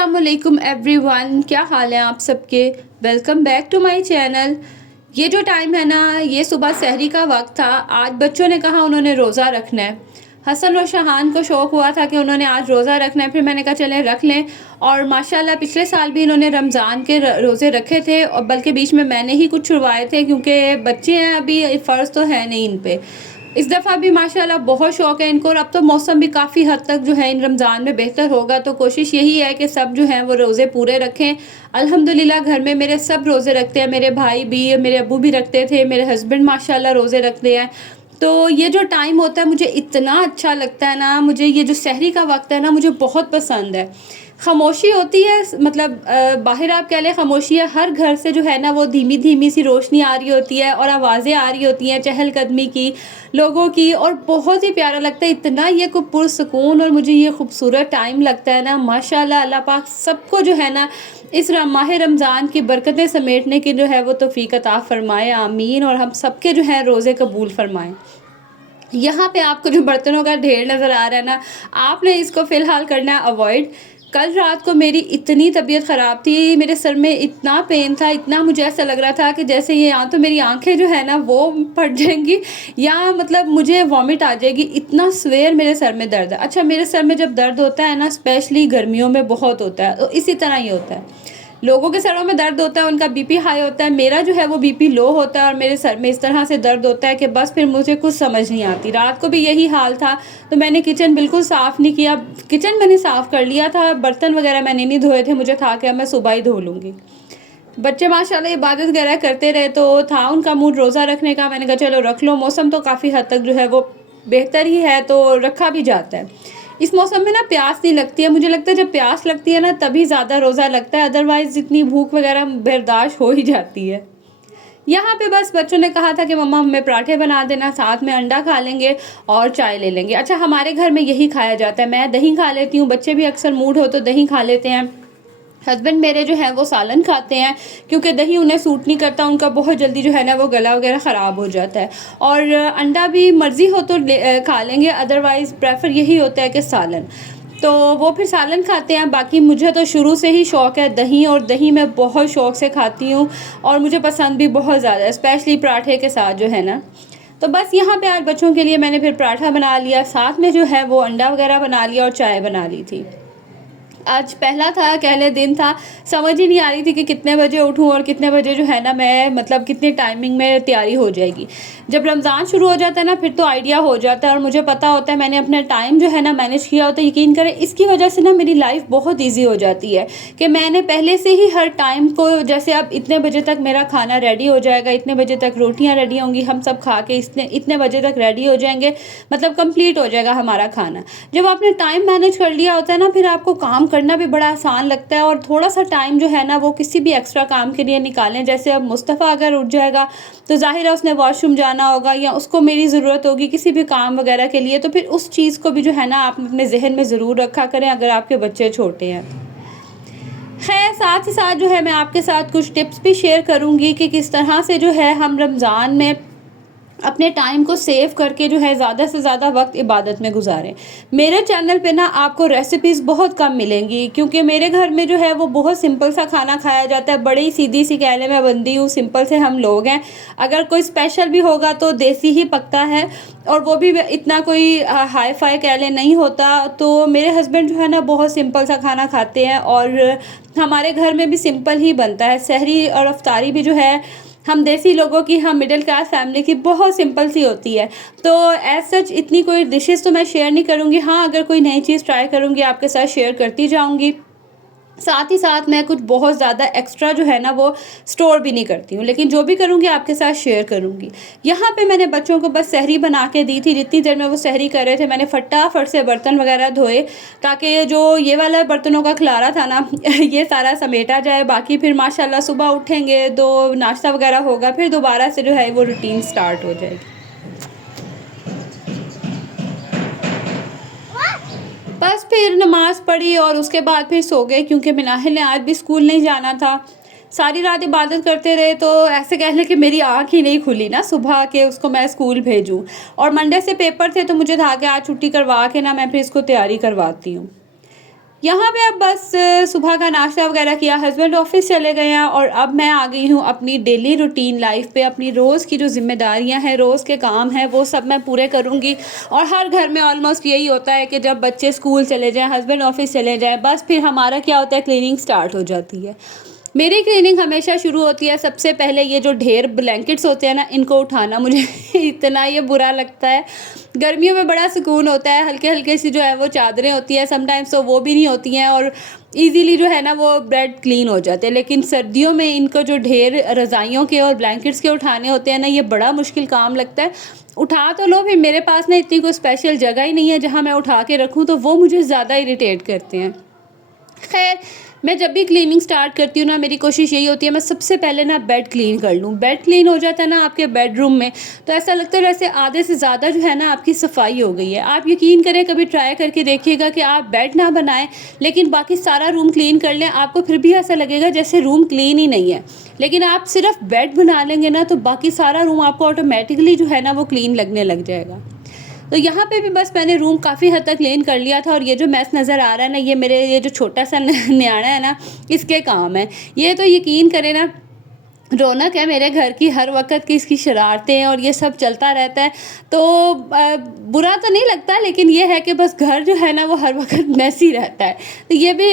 अस्सलामुअलैकुम एवरीवन, क्या हाल है आप सबके। Welcome back to my channel. ये जो टाइम है ना, ये सुबह सहरी का वक्त था। आज बच्चों ने कहा उन्होंने रोज़ा रखना है। हसन और शहान को शौक़ हुआ था कि उन्होंने आज रोज़ा रखना है। फिर मैंने कहा चलें रख लें। और माशाल्लाह पिछले साल भी इन्होंने रमज़ान के रोज़े रखे थे, और बल्कि बीच में मैंने ही कुछ छुड़वाए थे क्योंकि बच्चे हैं, अभी फ़र्ज़ तो है नहीं इन पे। इस दफ़ा भी माशाल्लाह बहुत शौक़ है इनको, और अब तो मौसम भी काफ़ी हद तक जो है इन रमज़ान में बेहतर होगा, तो कोशिश यही है कि सब जो हैं वो रोज़े पूरे रखें। अल्हम्दुलिल्लाह घर में मेरे सब रोज़े रखते हैं। मेरे भाई भी, मेरे अब्बू भी रखते थे, मेरे हस्बैंड माशाल्लाह रोज़े रखते हैं। तो ये जो टाइम होता है मुझे इतना अच्छा लगता है ना, मुझे ये जो सहरी का वक्त है ना मुझे बहुत पसंद है। खामोशी होती है, मतलब बाहर आप कह लें खामोशी है, हर घर से जो है ना वो धीमी धीमी सी रोशनी आ रही होती है और आवाज़ें आ रही होती हैं चहलकदमी की, लोगों की, और बहुत ही प्यारा लगता है। इतना ये को पुरसुकून और मुझे ये खूबसूरत टाइम लगता है ना, माशाल्लाह। अल्लाह पाक सबको जो है ना इस माह रमज़ान की बरकतें समेटने की जो है वो तौफ़ीक अता फ़रमाए, आमीन। और हम सबके जो है रोज़े कबूल फ़रमाएँ। यहाँ पे आपको जो बर्तनों का ढेर नज़र आ रहा है ना, आपने इसको फ़िलहाल करना है अवॉइड। कल रात को मेरी इतनी तबीयत ख़राब थी, मेरे सर में इतना पेन था, इतना मुझे ऐसा लग रहा था कि जैसे ये या तो मेरी आँखें जो है ना वो फट जाएँगी, या मतलब मुझे वॉमिट आ जाएगी, इतना स्वेयर मेरे सर में दर्द है। अच्छा, मेरे सर में जब दर्द होता है ना, स्पेशली गर्मियों में बहुत होता है, तो इसी तरह ही होता है। लोगों के सरों में दर्द होता है, उनका बीपी हाई होता है, मेरा जो है वो बीपी लो होता है, और मेरे सर में इस तरह से दर्द होता है कि बस फिर मुझे कुछ समझ नहीं आती। रात को भी यही हाल था, तो मैंने किचन बिल्कुल साफ़ नहीं किया। किचन मैंने साफ़ कर लिया था, बर्तन वगैरह मैंने नहीं धोए थे, मुझे था कि अब मैं सुबह ही धो लूँगी। बच्चे माशाल्लाह इबादत वगैरह करते रहे, तो था उनका मूड रोज़ा रखने का। मैंने कहा चलो रख लो, मौसम तो काफ़ी हद तक जो है वो बेहतर ही है, तो रखा भी जाता है। इस मौसम में ना प्यास नहीं लगती है, मुझे लगता है जब प्यास लगती है ना तभी ज़्यादा रोज़ा लगता है, अदरवाइज़ जितनी भूख वगैरह बर्दाश्त हो ही जाती है। यहाँ पे बस बच्चों ने कहा था कि मम्मा हमें पराठे बना देना, साथ में अंडा खा लेंगे और चाय ले लेंगे। अच्छा, हमारे घर में यही खाया जाता है। मैं दही खा लेती हूँ, बच्चे भी अक्सर मूड हो तो दही खा लेते हैं। हस्बैंड मेरे जो हैं वो सालन खाते हैं, क्योंकि दही उन्हें सूट नहीं करता, उनका बहुत जल्दी जो है ना वो गला वगैरह ख़राब हो जाता है। और अंडा भी मर्ज़ी हो तो खा लेंगे, अदरवाइज़ प्रेफर यही होता है कि सालन। तो वो फिर सालन खाते हैं। बाकी मुझे तो शुरू से ही शौक़ है दही, और दही मैं बहुत शौक़ से खाती हूँ, और मुझे पसंद भी बहुत ज़्यादा है, स्पेशली पराठे के साथ जो है ना। तो बस यहाँ पे आज बच्चों के लिए मैंने फिर पराठा बना लिया, साथ में जो है वो अंडा वगैरह बना लिया और चाय बना ली थी। आज पहला था, पहले दिन था, समझ ही नहीं आ रही थी कि कितने बजे उठूँ और कितने बजे जो है ना मैं, मतलब कितनी टाइमिंग में तैयारी हो जाएगी। जब रमज़ान शुरू हो जाता है ना फिर तो आइडिया हो जाता है, और मुझे पता होता है मैंने अपना टाइम जो है ना मैनेज किया होता है। यकीन करें इसकी वजह से ना मेरी लाइफ बहुत ईजी हो जाती है कि मैंने पहले से ही हर टाइम को, जैसे अब इतने बजे तक मेरा खाना रेडी हो जाएगा, इतने बजे तक रोटियाँ रेडी होंगी, हम सब खा के इतने बजे तक रेडी हो जाएंगे, मतलब कंप्लीट हो जाएगा हमारा खाना। जब आपने टाइम मैनेज कर लिया होता है ना, फिर आपको काम करना भी बड़ा आसान लगता है, और थोड़ा सा टाइम जो है ना वो किसी भी एक्स्ट्रा काम के लिए निकालें। जैसे अब मुस्तफ़ा अगर उठ जाएगा तो ज़ाहिर है उसने वॉशरूम जाना होगा, या उसको मेरी ज़रूरत होगी किसी भी काम वगैरह के लिए, तो फिर उस चीज़ को भी जो है ना आप अपने जहन में ज़रूर रखा करें अगर आपके बच्चे छोटे हैं। खैर, साथ ही साथ जो है मैं आपके साथ कुछ टिप्स भी शेयर करूँगी कि किस तरह से जो है हम रमज़ान में अपने टाइम को सेव करके जो है ज़्यादा से ज़्यादा वक्त इबादत में गुजारें। मेरे चैनल पे ना आपको रेसिपीज़ बहुत कम मिलेंगी, क्योंकि मेरे घर में जो है वो बहुत सिंपल सा खाना खाया जाता है। बड़ी सीधी सी कह लें मैं बंदी हूँ, सिंपल से हम लोग हैं। अगर कोई स्पेशल भी होगा तो देसी ही पकता है, और वो भी इतना कोई हाई फाई कह लें नहीं होता। तो मेरे हस्बैंड जो है ना बहुत सिंपल सा खाना खाते हैं, और हमारे घर में भी सिंपल ही बनता है। सहरी और अफ्तारी भी जो है हम देसी लोगों की, हम मिडिल क्लास फैमिली की बहुत सिंपल सी होती है। तो एज़ सच इतनी कोई डिशेस तो मैं शेयर नहीं करूँगी। हाँ, अगर कोई नई चीज़ ट्राई करूँगी आपके साथ शेयर करती जाऊँगी। साथ ही साथ मैं कुछ बहुत ज़्यादा एक्स्ट्रा जो है ना वो स्टोर भी नहीं करती हूँ, लेकिन जो भी करूँगी आपके साथ शेयर करूँगी। यहाँ पे मैंने बच्चों को बस सहरी बना के दी थी। जितनी देर में वो सहरी कर रहे थे मैंने फटाफट से बर्तन वगैरह धोए, ताकि जो ये वाला बर्तनों का खलारा था ना ये सारा समेटा जाए। बाकी फिर माशाल्लाह सुबह उठेंगे तो नाश्ता वगैरह होगा, फिर दोबारा से जो है वो रूटीन स्टार्ट हो जाएगी। बस फिर नमाज़ पढ़ी और उसके बाद फिर सो गए, क्योंकि मिनाहिल ने आज भी स्कूल नहीं जाना था। सारी रात इबादत करते रहे, तो ऐसे कह लें कि मेरी आँख ही नहीं खुली ना सुबह के उसको मैं स्कूल भेजूँ। और मंडे से पेपर थे, तो मुझे था कि आज छुट्टी करवा के ना मैं फिर इसको तैयारी करवाती हूँ। यहाँ पे अब बस सुबह का नाश्ता वगैरह किया, हस्बैंड ऑफिस चले गए हैं और अब मैं आ गई हूँ अपनी डेली रूटीन लाइफ पे। अपनी रोज़ की जो ज़िम्मेदारियाँ हैं, रोज़ के काम हैं, वो सब मैं पूरे करूँगी। और हर घर में ऑलमोस्ट यही होता है कि जब बच्चे स्कूल चले जाएँ, हस्बैंड ऑफिस चले जाएँ, बस फिर हमारा क्या होता है, क्लीनिंग स्टार्ट हो जाती है। मेरी क्लीनिंग हमेशा शुरू होती है सबसे पहले ये जो ढेर ब्लैंकेट्स होते हैं ना, इनको उठाना मुझे इतना ये बुरा लगता है। गर्मियों में बड़ा सुकून होता है, हल्के-हल्के सी जो है वो चादरें होती हैं, समटाइम्स तो वो भी नहीं होती हैं और ईज़िली जो है ना वो बेड क्लीन हो जाते हैं। लेकिन सर्दियों में इनको जो ढेर रज़ाइयों के और ब्लैंकेट्स के उठाने होते हैं ना, ये बड़ा मुश्किल काम लगता है। उठा तो लो, फिर मेरे पास ना इतनी कोई स्पेशल जगह ही नहीं है जहाँ मैं उठा के रखूँ, तो वो मुझे ज़्यादा इरिटेट करते हैं। खैर, मैं जब भी क्लीनिंग स्टार्ट करती हूँ ना, मेरी कोशिश यही होती है मैं सबसे पहले ना बेड क्लीन कर लूँ। बेड क्लीन हो जाता है ना आपके बेडरूम में, तो ऐसा लगता है जैसे आधे से ज़्यादा जो है ना आपकी सफाई हो गई है। आप यकीन करें, कभी ट्राई करके देखिएगा कि आप बेड ना बनाएं लेकिन बाकी सारा रूम क्लीन कर लें, आपको फिर भी ऐसा लगेगा जैसे रूम क्लीन ही नहीं है। लेकिन आप सिर्फ बेड बना लेंगे ना, तो बाकी सारा रूम आपको ऑटोमेटिकली जो है ना वो क्लीन लगने लग जाएगा। तो यहाँ पे भी बस मैंने रूम काफ़ी हद तक क्लीन कर लिया था और ये जो मेस नज़र आ रहा है ना, ये मेरे ये जो छोटा सा न्याणा है ना, इसके काम है। ये तो यकीन करें ना, रौनक है मेरे घर की, हर वक़्त की इसकी शरारतें हैं और ये सब चलता रहता है। तो बुरा तो नहीं लगता, लेकिन ये है कि बस घर जो है ना वो हर वक़्त मेसी रहता है। तो ये भी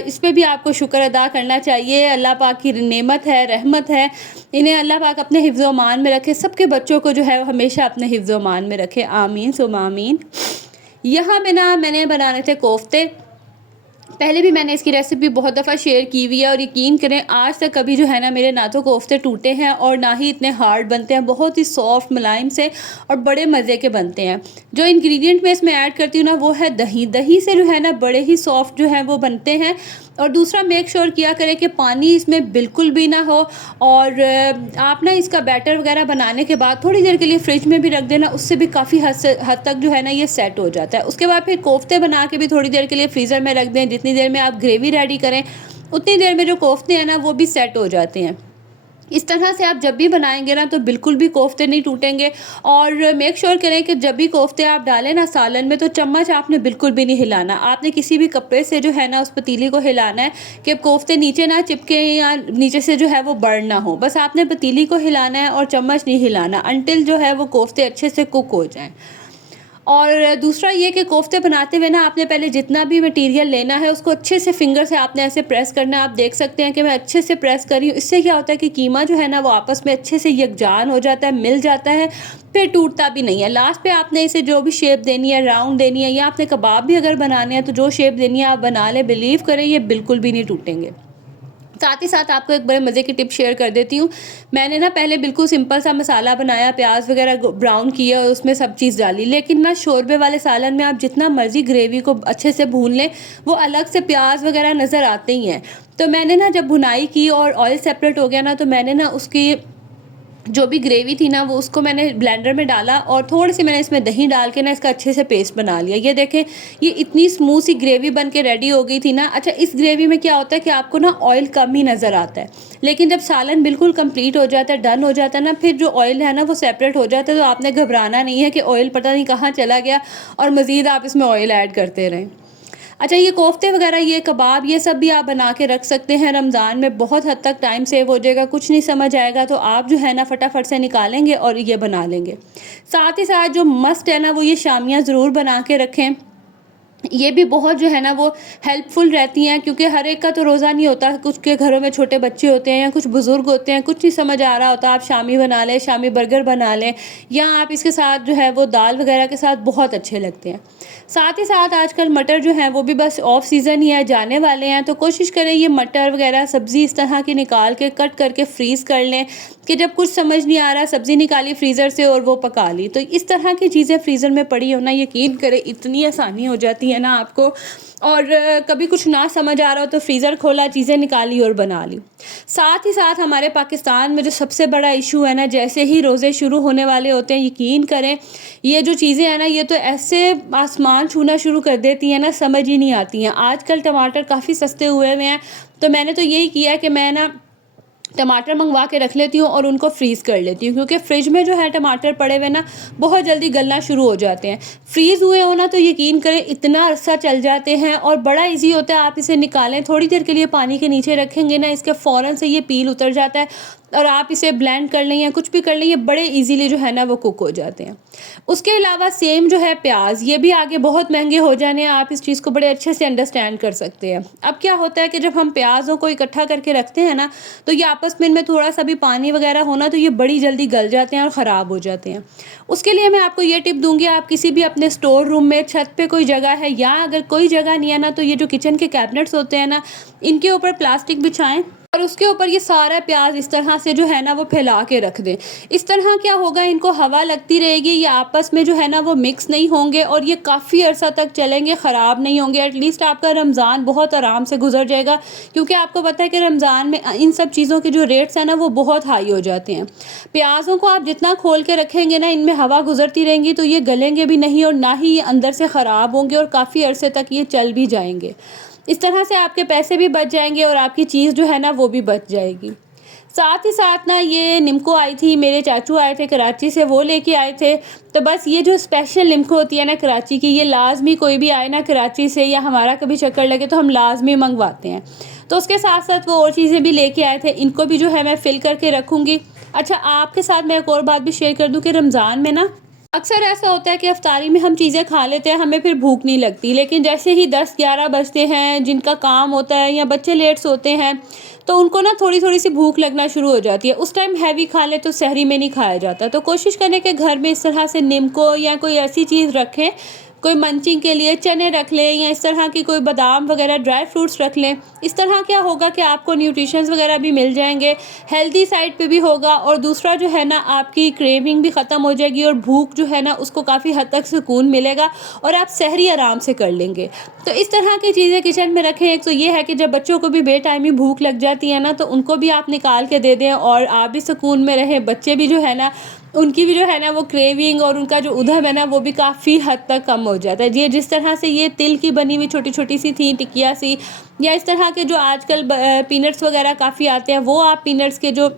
इस पे भी आपको शुक्र अदा करना चाहिए। अल्लाह पाक की नेमत है, रहमत है। इन्हें अल्लाह पाक अपने हिफ्ज़ ओ अमान में रखे, सबके बच्चों को जो है हमेशा अपने हिफ्ज़ ओ अमान में रखे। आमीन सुम्मा आमीन। यहाँ पे ना मैंने बनाने थे कोफ्ते। पहले भी मैंने इसकी रेसिपी बहुत दफ़ा शेयर की हुई है और यकीन करें आज तक कभी जो है ना मेरे ना तो कोफ्ते टूटे हैं और ना ही इतने हार्ड बनते हैं। बहुत ही सॉफ्ट मुलायम से और बड़े मज़े के बनते हैं। जो इंग्रेडिएंट मैं इसमें ऐड करती हूँ ना, वो है दही। दही से जो है ना बड़े ही सॉफ्ट जो है वो बनते हैं। और दूसरा, मेक श्योर किया करें कि पानी इसमें बिल्कुल भी ना हो। और आप ना इसका बैटर वगैरह बनाने के बाद थोड़ी देर के लिए फ्रिज में भी रख देना, उससे भी काफ़ी हद तक जो है ना ये सेट हो जाता है। उसके बाद फिर कोफ्ते बना के भी थोड़ी देर के लिए फ्रीज़र में रख दें। जितनी देर में आप ग्रेवी रेडी करें, उतनी देर में जो कोफ्ते हैं ना वो भी सेट हो जाते हैं। इस तरह से आप जब भी बनाएंगे ना, तो बिल्कुल भी कोफ्ते नहीं टूटेंगे। और मेक श्योर करें कि जब भी कोफ्ते आप डालें ना सालन में, तो चम्मच आपने बिल्कुल भी नहीं हिलाना। आपने किसी भी कपड़े से जो है ना उस पतीली को हिलाना है कि कोफ्ते नीचे ना चिपके या नीचे से जो है वो बर्न ना हो। बस आपने पतीली को हिलाना है और चम्मच नहीं हिलाना अनटिल जो है वो कोफ्ते अच्छे से कुक हो जाएँ। और दूसरा ये कि कोफ्ते बनाते हुए ना आपने पहले जितना भी मटेरियल लेना है उसको अच्छे से फिंगर से आपने ऐसे प्रेस करना है। आप देख सकते हैं कि मैं अच्छे से प्रेस कर रही हूँ। इससे क्या होता है कि कीमा जो है ना वो आपस में अच्छे से यकजान हो जाता है, मिल जाता है, फिर टूटता भी नहीं है। लास्ट पे आपने इसे जो भी शेप देनी है, राउंड देनी है या आपने कबाब भी अगर बनाने हैं तो जो शेप देनी है आप बना लें। बिलीव करें, ये बिल्कुल भी नहीं टूटेंगे। साथ ही साथ आपको एक बड़े मज़े की टिप शेयर कर देती हूँ। मैंने ना पहले बिल्कुल सिंपल सा मसाला बनाया, प्याज वगैरह ब्राउन किया और उसमें सब चीज़ डाली। लेकिन ना शोरबे वाले सालन में आप जितना मर्ज़ी ग्रेवी को अच्छे से भून लें, वो अलग से प्याज वगैरह नज़र आते ही हैं। तो मैंने ना जब भुनाई की और ऑयल सेपरेट हो गया ना, तो मैंने ना उसकी जो भी ग्रेवी थी ना वो उसको मैंने ब्लेंडर में डाला और थोड़ी सी मैंने इसमें दही डाल के ना इसका अच्छे से पेस्ट बना लिया। ये देखें, ये इतनी स्मूथ सी ग्रेवी बन के रेडी हो गई थी ना। अच्छा, इस ग्रेवी में क्या होता है कि आपको ना ऑयल कम ही नज़र आता है, लेकिन जब सालन बिल्कुल कंप्लीट हो जाता है, डन हो जाता है ना, फिर जो ऑयल है ना वो सेपरेट हो जाता है। तो आपने घबराना नहीं है कि ऑयल पता नहीं कहाँ चला गया और मज़ीद आप इसमें ऑयल ऐड करते रहें। अच्छा, ये कोफ्ते वगैरह, ये कबाब, ये सब भी आप बना के रख सकते हैं। रमज़ान में बहुत हद तक टाइम सेव हो जाएगा, कुछ नहीं समझ आएगा तो आप जो है ना फटाफट से निकालेंगे और ये बना लेंगे। साथ ही साथ जो मस्ट है ना, वो ये शामियाँ ज़रूर बना के रखें। ये भी बहुत जो है ना वो हेल्पफुल रहती हैं, क्योंकि हर एक का तो रोज़ा नहीं होता। कुछ के घरों में छोटे बच्चे होते हैं या कुछ बुज़ुर्ग होते हैं, कुछ नहीं समझ आ रहा होता। आप शामी बना लें, शामी बर्गर बना लें, या आप इसके साथ जो है वो दाल वगैरह के साथ बहुत अच्छे लगते हैं। साथ ही साथ आजकल मटर जो हैं वो भी बस ऑफ सीज़न ही है, जाने वाले हैं। तो कोशिश करें ये मटर वगैरह सब्ज़ी इस तरह की निकाल के कट करके फ्रीज़ कर लें कि जब कुछ समझ नहीं आ रहा, सब्ज़ी निकाली फ्रीज़र से और वो पका ली। तो इस तरह की चीज़ें फ्रीज़र में पड़ी होना, यकीन करें इतनी आसानी हो जाती है ना आपको। और कभी कुछ ना समझ आ रहा हो तो फ्रीज़र खोला, चीज़ें निकाली और बना ली। साथ ही साथ हमारे पाकिस्तान में जो सबसे बड़ा इशू है ना, जैसे ही रोज़े शुरू होने वाले होते हैं, यकीन करें ये जो चीज़ें हैं ना, ये तो ऐसे आसमान छूना शुरू कर देती हैं ना, समझ ही नहीं आती हैं। आजकल टमाटर काफ़ी सस्ते हुए हैं, तो मैंने तो यही किया है कि मैं ना टमाटर मंगवा के रख लेती हूँ और उनको फ्रीज़ कर लेती हूँ, क्योंकि फ्रिज में जो है टमाटर पड़े हुए ना बहुत जल्दी गलना शुरू हो जाते हैं। फ्रीज़ हुए हो ना तो यकीन करें इतना अरसा चल जाते हैं और बड़ा इजी होता है। आप इसे निकालें, थोड़ी देर के लिए पानी के नीचे रखेंगे ना, इसके फ़ौरन से ये पील उतर जाता है और आप इसे ब्लेंड कर लें या कुछ भी कर लें, ये बड़े ईज़िली जो है ना वो कुक हो जाते हैं। उसके अलावा सेम जो है प्याज, ये भी आगे बहुत महंगे हो जाने हैं, आप इस चीज़ को बड़े अच्छे से अंडरस्टैंड कर सकते हैं। अब क्या होता है कि जब हम प्याज़ों को इकट्ठा करके रखते हैं ना, तो ये आपस में इनमें थोड़ा सा भी पानी वगैरह होना तो ये बड़ी जल्दी गल जाते हैं और ख़राब हो जाते हैं। उसके लिए मैं आपको ये टिप दूँगी, आप किसी भी अपने स्टोर रूम में छत पे कोई जगह है या अगर कोई जगह नहीं है ना, तो ये जो किचन के कैबिनेट्स होते हैं ना, इनके ऊपर प्लास्टिक बिछाएँ और उसके ऊपर ये सारा प्याज इस तरह से जो है ना वो फैला के रख दें। इस तरह क्या होगा, इनको हवा लगती रहेगी, ये आपस में जो है ना वो मिक्स नहीं होंगे और ये काफ़ी अरसा तक चलेंगे, ख़राब नहीं होंगे। एटलीस्ट आपका रमज़ान बहुत आराम से गुजर जाएगा, क्योंकि आपको पता है कि रमज़ान में इन सब चीज़ों के जो रेट्स हैं ना वो बहुत हाई हो जाते हैं। प्याज़ों को आप जितना खोल के रखेंगे ना, इनमें हवा गुजरती रहेंगी तो ये गलेंगे भी नहीं और ना ही ये अंदर से ख़राब होंगे और काफ़ी अरसे तक ये चल भी जाएंगे। इस तरह से आपके पैसे भी बच जाएंगे और आपकी चीज़ जो है ना वो भी बच जाएगी। साथ ही साथ ना ये निम्को आई थी, मेरे चाचू आए थे कराची से, वो लेके आए थे। तो बस ये जो स्पेशल निम्को होती है ना कराची की, ये लाज़मी कोई भी आए ना कराची से या हमारा कभी चक्कर लगे तो हम लाज़मी मंगवाते हैं। तो उसके साथ साथ वो और चीज़ें भी लेके आए थे, इनको भी जो है मैं फ़िल करके रखूँगी। अच्छा, आपके साथ मैं एक और बात भी शेयर कर दूँ कि रमज़ान में ना अक्सर ऐसा होता है कि इफ्तारी में हम चीज़ें खा लेते हैं, हमें फिर भूख नहीं लगती, लेकिन जैसे ही 10-11 बजते हैं, जिनका काम होता है या बच्चे लेट सोते हैं, तो उनको ना थोड़ी-थोड़ी सी भूख लगना शुरू हो जाती है। उस टाइम हैवी खा लें तो सहरी में नहीं खाया जाता। तो कोशिश करें कि घर में इस तरह से निम्को या कोई ऐसी चीज़ रखें, कोई मंचिंग के लिए चने रख लें या इस तरह की कोई बादाम वगैरह ड्राई फ्रूट्स रख लें। इस तरह क्या होगा कि आपको न्यूट्रिशंस वगैरह भी मिल जाएँगे, हेल्दी साइड पे भी होगा और दूसरा जो है ना आपकी क्रेविंग भी ख़त्म हो जाएगी और भूख जो है ना उसको काफ़ी हद तक सुकून मिलेगा और आप सहरी आराम से कर लेंगे। तो इस तरह की चीज़ें किचन में रखें। एक तो ये है कि जब बच्चों को भी बेटाइमी भूख लग जाती है ना, तो उनको भी आप निकाल के दे दें और आप भी सुकून में रहें। बच्चे भी जो है ना, उनकी भी जो है ना वो क्रेविंग और उनका जो उधम है ना वो भी काफ़ी हद तक कम हो जाता है। ये जिस तरह से ये तिल की बनी हुई छोटी-छोटी सी थी टिकिया सी, या इस तरह के जो आजकल पीनट्स वगैरह काफ़ी आते हैं, वो आप पीनट्स के जो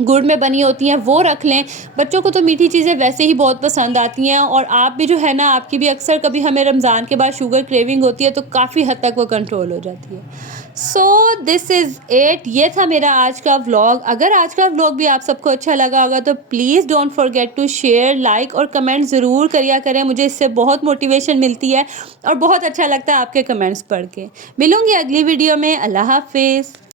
गुड़ में बनी होती हैं वो रख लें। बच्चों को तो मीठी चीज़ें वैसे ही बहुत पसंद आती हैं और आप भी जो है ना, आपकी भी अक्सर कभी हमें रमज़ान के बाद शुगर क्रेविंग होती है तो काफ़ी हद तक वो कंट्रोल हो जाती है। सो दिस इज़ इट, ये था मेरा आज का व्लॉग। अगर आज का व्लॉग भी आप सबको अच्छा लगा होगा तो please don't forget to share, like और कमेंट ज़रूर करिया करें। मुझे इससे बहुत मोटिवेशन मिलती है और बहुत अच्छा लगता है आपके कमेंट्स पढ़ के। मिलूँगी अगली वीडियो में। अल्लाह हाफ़िज़।